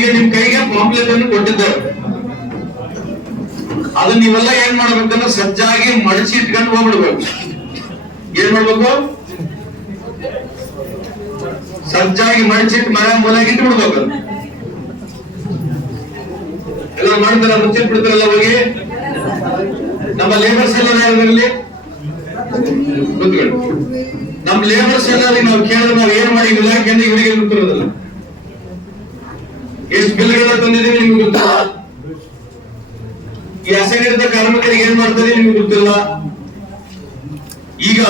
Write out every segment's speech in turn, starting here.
ನಾವೀಗ ನಿಮ್ ಕೈಗೆ ಪಾಂಪ್ಲೆಟ್ ಅನ್ನು ಕೊಟ್ಟಿದ್ದೆ ಅದನ್ನ ನೀವೆಲ್ಲ ಏನ್ ಮಾಡ್ಬೇಕಂದ್ರೆ ಸಜ್ಜಾಗಿ ಮಡಚಿ ಇಟ್ಕೊಂಡು ಹೋಗ್ಬಿಡ್ಬೇಕು. ಏನ್ ಮಾಡ್ಬೇಕು? ಸಜ್ಜಾಗಿ ಮಡಚಿಟ್ಟು ಮರ ಮೂಲೆಗೆ ಇಟ್ಟು ಎಲ್ಲ ಮಾಡ್ತಾರ? ಮುಚ್ಚಿಟ್ ಹೋಗಿ? ನಮ್ಮ ಲೇಬರ್ಸ್ ಎಲ್ಲ ಯಾರಲ್ಲಿ ಲೇಬರ್ಸ್ ಎಲ್ಲ ನಾವು ಕೇಳಿದ್ರೆ ನಾವು ಏನ್ ಮಾಡಿ? ಇಲಾಖೆಯಿಂದ ಇವರಿಗೆ ಗೊತ್ತಿರೋದಿಲ್ಲ. ಎಷ್ಟು ಬಿಲ್ಗಳ ತಂದಿದ್ದೀವಿ ನಿಮ್ಗೆ ಗೊತ್ತಿಲ್ಲ? ಈ ಅಸಂಘಟಿತ ಕಾರ್ಮಿಕರಿಗೆ ಏನ್ ಮಾಡ್ತಾರೆ ನಿಮ್ಗೆ ಗೊತ್ತಿಲ್ಲ? ಈಗ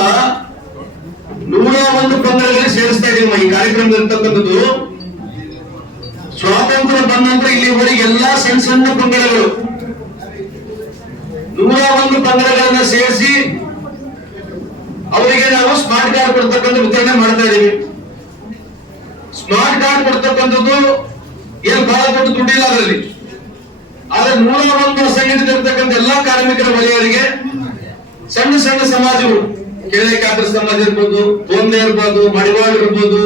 ನೂರ ಒಂದು ಪಂದ್ರದಲ್ಲಿ ಸೇರಿಸ್ತಾ ಇದೀವಿ ಈ ಕಾರ್ಯಕ್ರಮದ ಇರ್ತಕ್ಕಂಥದ್ದು ಸ್ವಾತಂತ್ರ್ಯ ಬಂದ ನಂತರ ಇಲ್ಲಿವರೆಗೆ ಎಲ್ಲಾ ಸಣ್ಣ ಸಣ್ಣ ಪಂಗಡಗಳು ನೂರ ಒಂದು ಪಂಗಡಗಳನ್ನ ಸೇರಿಸಿ ಅವರಿಗೆ ನಾವು ಸ್ಮಾರ್ಟ್ ಕಾರ್ಡ್ ಕೊಡ್ತಕ್ಕಂಥ ವಿತರಣೆ ಮಾಡ್ತಾ ಇದೀವಿ. ಸ್ಮಾರ್ಟ್ ಕಾರ್ಡ್ ಕೊಡ್ತಕ್ಕಂಥದ್ದು ಏನು ಬಹಳ ದೊಡ್ಡ ದುಡ್ಡಿಲ್ಲ ಅದರಲ್ಲಿ. ಆದ್ರೆ ನೂರ ಒಂದು ಎಲ್ಲಾ ಕಾರ್ಮಿಕರ ವಲಯರಿಗೆ ಸಣ್ಣ ಸಣ್ಣ ಸಮಾಜಗಳು ಖಾತ್ರ ಸಮಾಜ ಇರ್ಬೋದು ತೊಂದೆ ಇರ್ಬೋದು, ಮಡಿವಾಳ ಇರ್ಬೋದು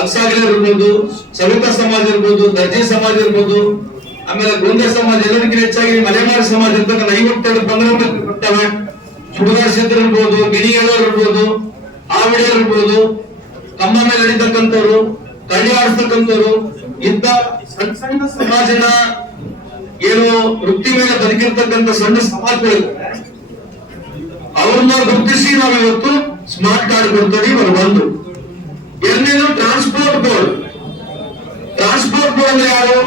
ಅಕ್ಸಾಗಲ ಇರ್ಬೋದು, ಸವಿತಾ ಸಮಾಜ ಇರ್ಬೋದು, ದರ್ಜಿ ಸಮಾಜ ಇರ್ಬೋದು, ಆಮೇಲೆ ಗೊಂದೆ ಸಮಾಜ ಎಲ್ಲರಿಗಿಂತ ಹೆಚ್ಚಾಗಿ ಮಲೆಮಾರಿ ಸಮಾಜ ಇರ್ತಕ್ಕಂಥ ಐವತ್ತೆರಡು ಬಂಧನ ಬರ್ತವೆ ಸುಡುಗಾರ್ ಸಿದ್ಧರು ಇರ್ಬೋದು ಗಿಣಿಗಳವ್ರು ಇರ್ಬೋದು, ಆವಿಡಿಯರು ಇರ್ಬೋದು ತಮ್ಮ ಮೇಲೆ ನಡೀತಕ್ಕಂಥವ್ರು ಕಳ್ಳಿ ಆಡಿಸ್ತಕ್ಕಂಥವ್ರು ಇಂಥ ಸಣ್ಣ ಸಣ್ಣ ಸಮಾಜನ ಏನು ವೃತ್ತಿ ಮೇಲೆ ಬದುಕಿರ್ತಕ್ಕಂಥ ಸಣ್ಣ ಸಮಾಜಗಳು. ಅವ್ರನ್ನ ಗುರುತಿಸಿ ನಾವು ಇವತ್ತು ಸ್ಮಾರ್ಟ್ ಕಾರ್ಡ್ ಕೊಡ್ತೀವಿ ಇವರು ಬಂದು. ಎರಡನೇದು ಟ್ರಾನ್ಸ್ಪೋರ್ಟ್ ಬೋರ್ಡ್ ಟ್ರಾನ್ಸ್ಪೋರ್ಟ್ ಬೋರ್ಡ್ ಯಾರು?